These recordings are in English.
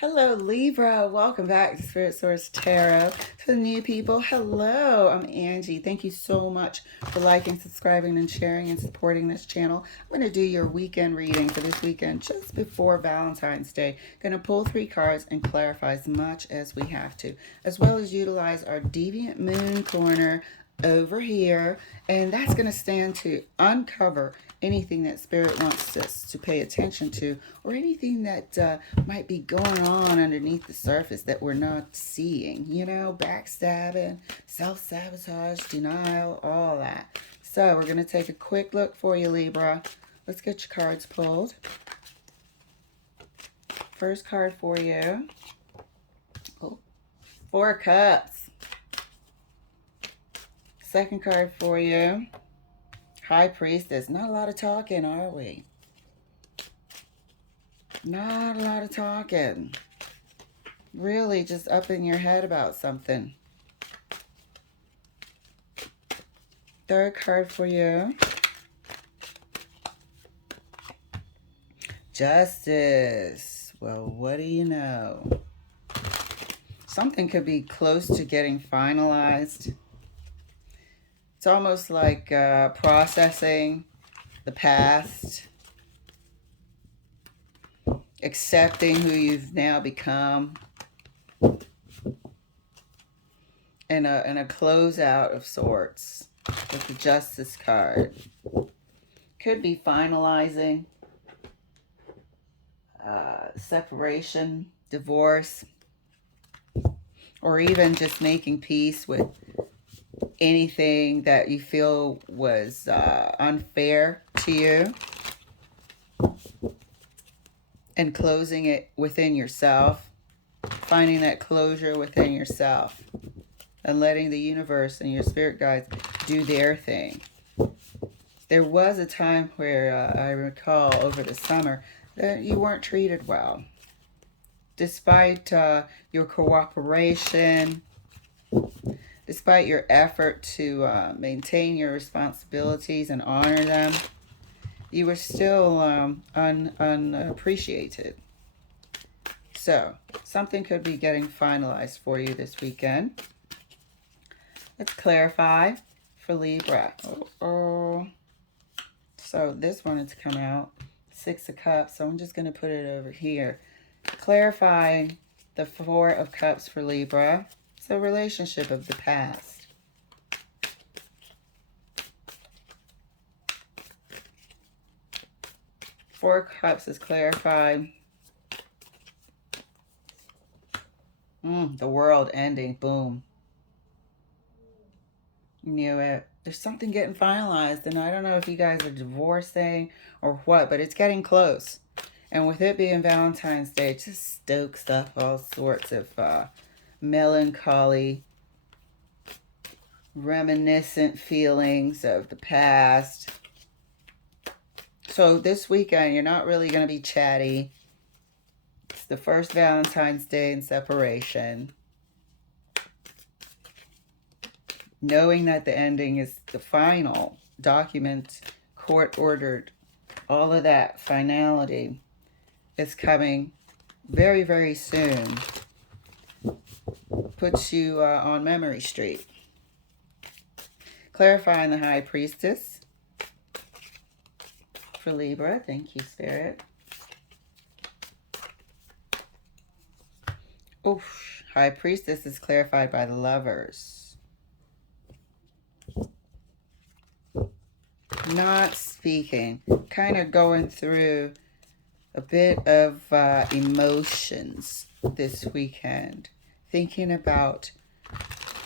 Hello, Libra. Welcome back to Spirit Source Tarot. To the new people, hello. I'm Angie. Thank you so much for liking, subscribing, and sharing and supporting this channel. I'm going to do your weekend reading for this weekend just before Valentine's Day. Going to pull 3 cards and clarify as much as we have to, as well as utilize our Deviant Moon Corner over here, and that's going to stand to uncover anything that Spirit wants us to pay attention to, or anything that might be going on underneath the surface that we're not seeing. Backstabbing, self-sabotage, denial, all that. So we're going to take a quick look for you, Libra. Let's get your cards pulled. First card for you. Oh, 4 Cups. Second card for you. High Priestess. Not a lot of talking, are we? Not a lot of talking. Really just up in your head about something. Third card for you. Justice. Well, what do you know? Something could be close to getting finalized. It's almost like processing the past, accepting who you've now become, and a closeout of sorts with the Justice card. Could be finalizing separation, divorce, or even just making peace with anything that you feel was unfair to you, and closing it within yourself, finding that closure within yourself, and letting the universe and your spirit guides do their thing. There was a time where I recall over the summer that you weren't treated well. Despite your cooperation, despite your effort to maintain your responsibilities and honor them, you were still unappreciated. So, something could be getting finalized for you this weekend. Let's clarify for Libra. So, this wanted to come out. 6 of Cups. So, I'm just going to put it over here. Clarifying the 4 of Cups for Libra. It's a relationship of the past. Four of Cups is clarified. The world ending. Boom. You knew it. There's something getting finalized, and I don't know if you guys are divorcing or what, but it's getting close. And with it being Valentine's Day, it just stokes up all sorts of melancholy, reminiscent feelings of the past. So this weekend, you're not really going to be chatty. It's the first Valentine's Day in separation. Knowing that the ending is the final document, court ordered, all of that finality is coming very, very soon. Puts you on Memory Street. Clarifying the High Priestess for Libra. Thank you, Spirit. Oof. High Priestess is clarified by the Lovers. Not speaking. Kind of going through a bit of emotions this weekend. Thinking about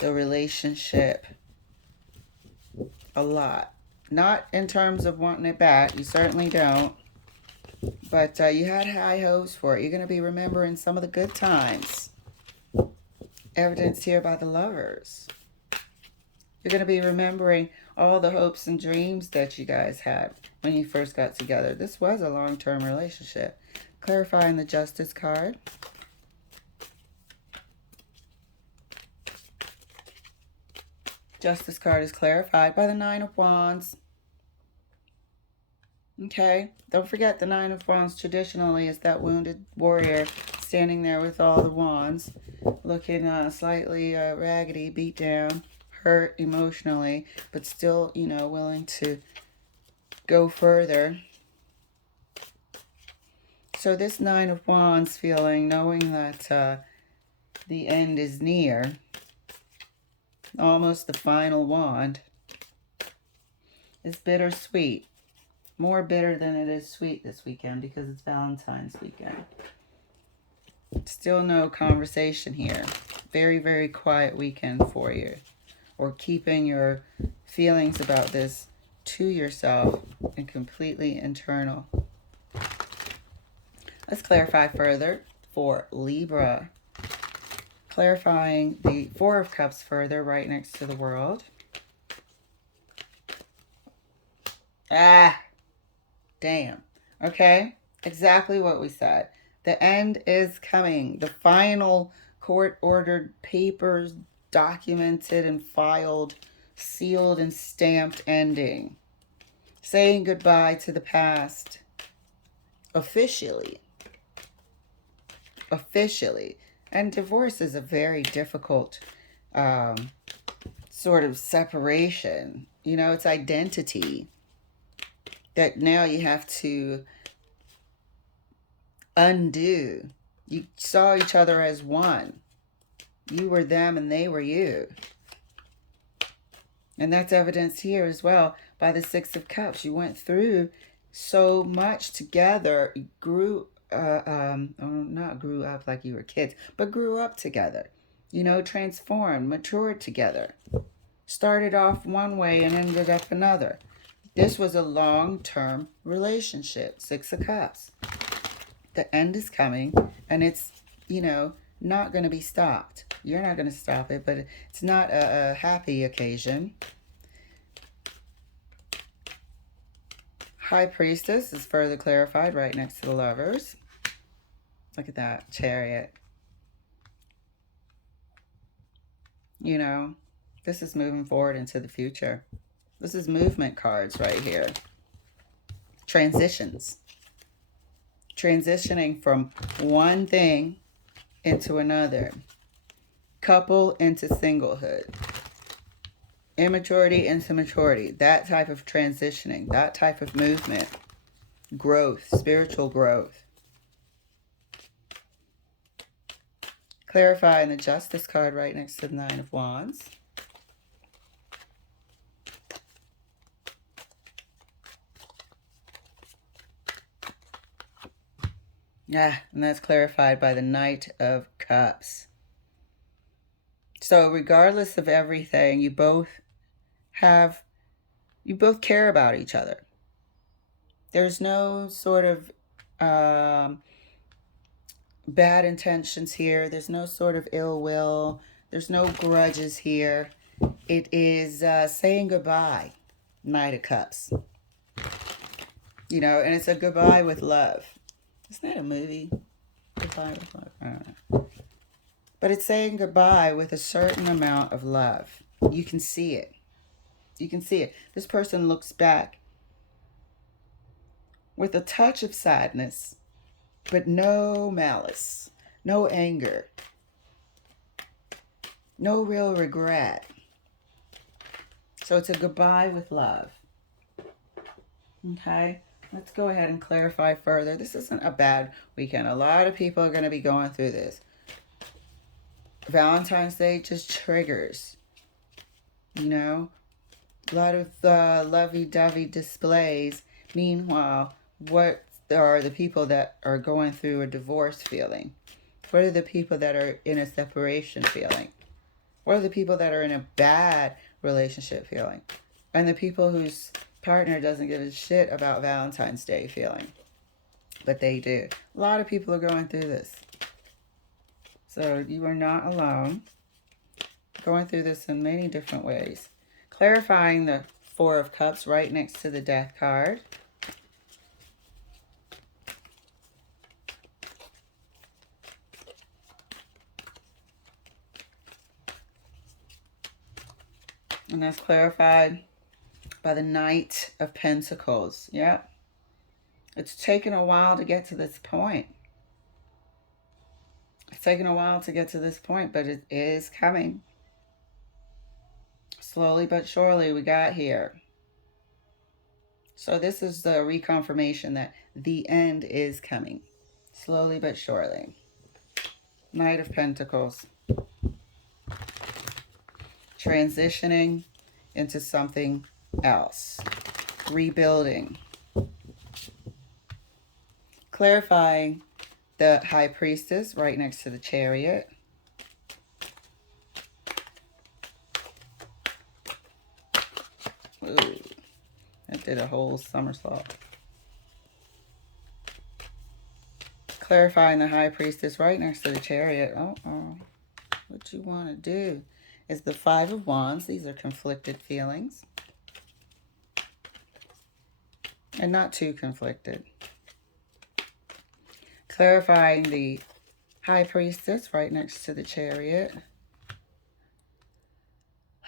the relationship a lot. Not in terms of wanting it back. You certainly don't. But you had high hopes for it. You're going to be remembering some of the good times. Evidenced here by the Lovers. You're going to be remembering all the hopes and dreams that you guys had when you first got together. This was a long-term relationship. Clarifying the Justice card. Justice card is clarified by the 9 of Wands. Okay, don't forget the 9 of Wands traditionally is that wounded warrior standing there with all the wands, looking slightly raggedy, beat down, hurt emotionally, but still, you know, willing to go further. So this Nine of Wands feeling, knowing that the end is near, almost the final wand, is bittersweet. More bitter than it is sweet this weekend because it's Valentine's weekend. Still no conversation here. Very, very quiet weekend for you. Or keeping your feelings about this to yourself and completely internal. Let's clarify further for Libra. Clarifying the Four of Cups further right next to the World. Ah, damn. Okay, exactly what we said. The end is coming. The final court-ordered papers, documented and filed, sealed and stamped ending. Saying goodbye to the past. Officially. Officially. And divorce is a very difficult sort of separation. You know, it's identity. That now you have to undo. You saw each other as one. You were them and they were you. And that's evidenced here as well by the Six of Cups. You went through so much together. You grew, not grew up like you were kids, but grew up together. You know, transformed, matured together. Started off one way and ended up another. This was a long-term relationship. Six of Cups. The end is coming, and it's, you know, not going to be stopped. You're not going to stop it, but it's not a happy occasion. High Priestess is further clarified right next to the Lovers. Look at that, Chariot. You know, this is moving forward into the future. This is movement cards right here. Transitions. Transitioning from one thing into another. Couple into singlehood. Immaturity into maturity. That type of transitioning. That type of movement. Growth. Spiritual growth. Clarifying the Justice card right next to the Nine of Wands. Yeah, and that's clarified by the Knight of Cups. So regardless of everything, you both care about each other. There's no sort of bad intentions here. There's no sort of ill will. There's no grudges here. It is saying goodbye, Knight of Cups. You know, and it's a goodbye with love. Isn't that a movie? Goodbye with love. I don't know. But it's saying goodbye with a certain amount of love. You can see it. You can see it. This person looks back with a touch of sadness, but no malice, no anger, no real regret. So it's a goodbye with love. Okay? Let's go ahead and clarify further. This isn't a bad weekend. A lot of people are going to be going through this. Valentine's Day just triggers. You know? A lot of lovey-dovey displays. Meanwhile, what are the people that are going through a divorce feeling? What are the people that are in a separation feeling? What are the people that are in a bad relationship feeling? And the people whose partner doesn't give a shit about Valentine's Day feeling. But they do. A lot of people are going through this. So you are not alone. Going through this in many different ways. Clarifying the Four of Cups right next to the Death card. And that's clarified by the Knight of Pentacles. Yep. It's taken a while to get to this point. It's taken a while to get to this point, but it is coming. Slowly but surely, we got here. So this is the reconfirmation that the end is coming. Slowly but surely. Knight of Pentacles. Transitioning into something else. Rebuilding. Clarifying the High Priestess right next to the Chariot. Ooh, that did a whole somersault. Clarifying the High Priestess right next to the Chariot. What you want to do is the Five of Wands. These are conflicted feelings. And not too conflicted. Clarifying the High Priestess right next to the Chariot.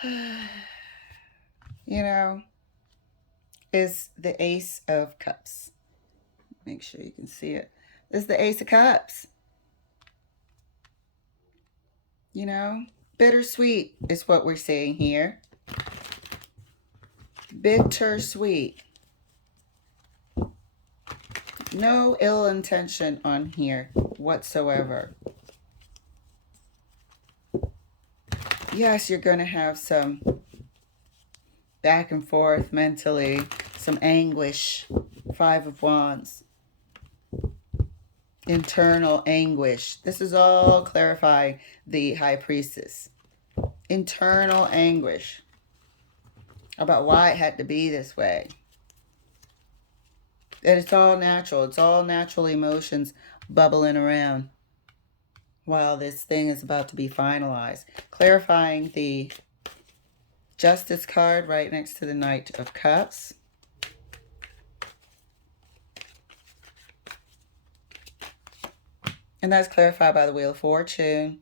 You know, is the Ace of Cups. Make sure you can see it. This is the Ace of Cups. You know, bittersweet is what we're saying here. Bittersweet. No ill intention on here whatsoever. Yes, you're going to have some back and forth mentally, some anguish. Five of Wands. Internal anguish. This is all clarifying the High Priestess. Internal anguish about why it had to be this way. And it's all natural. It's all natural emotions bubbling around while this thing is about to be finalized. Clarifying the Justice card right next to the Knight of Cups. And that's clarified by the Wheel of Fortune.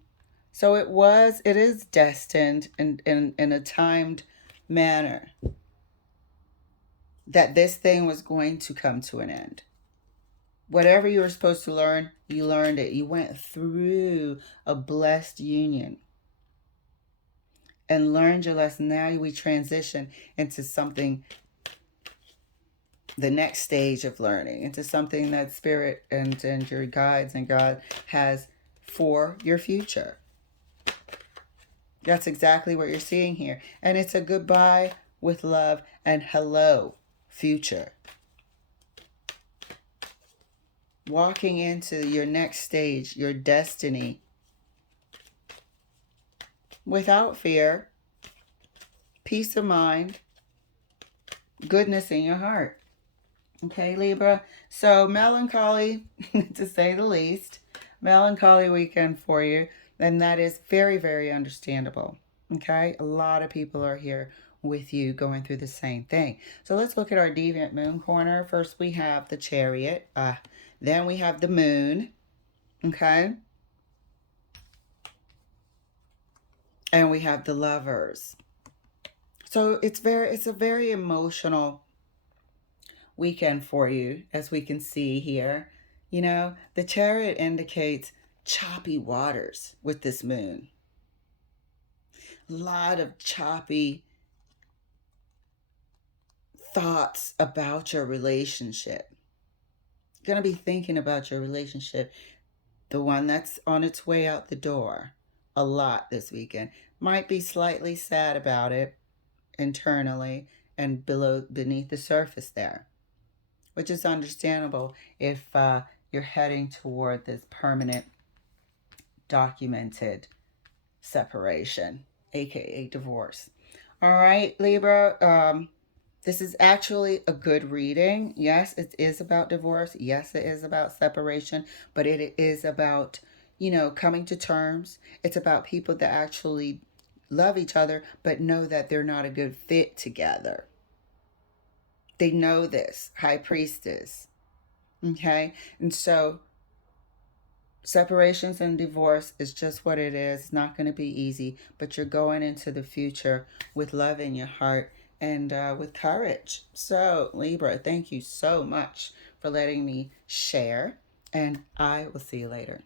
So it is destined in a timed manner that this thing was going to come to an end. Whatever you were supposed to learn, you learned it. You went through a blessed union and learned your lesson. Now we transition into something, the next stage of learning, into something that Spirit and your guides and God has for your future. That's exactly what you're seeing here. And it's a goodbye with love and hello, future. Walking into your next stage, your destiny, without fear, peace of mind, goodness in your heart. Okay, Libra? So melancholy, to say the least. Melancholy weekend for you. And that is very, very understandable. Okay? A lot of people are here with you going through the same thing. So let's look at our Deviant Moon corner. First we have the Chariot. Then we have the Moon. Okay? And we have the Lovers. So it's a very emotional weekend for you, as we can see here. You know, the Chariot indicates choppy waters with this moon. A lot of choppy thoughts about your relationship. You're going to be thinking about your relationship, the one that's on its way out the door, a lot this weekend. Might be slightly sad about it internally and beneath the surface there, which is understandable if you're heading toward this permanent, documented separation, aka divorce. All right, Libra, this is actually a good reading. Yes, it is about divorce. Yes, it is about separation, but it is about, coming to terms. It's about people that actually love each other, but know that they're not a good fit together. They know this. High Priestess. Okay? And so separations and divorce is just what it is. It's not going to be easy, but you're going into the future with love in your heart and with courage. So, Libra, thank you so much for letting me share, and I will see you later.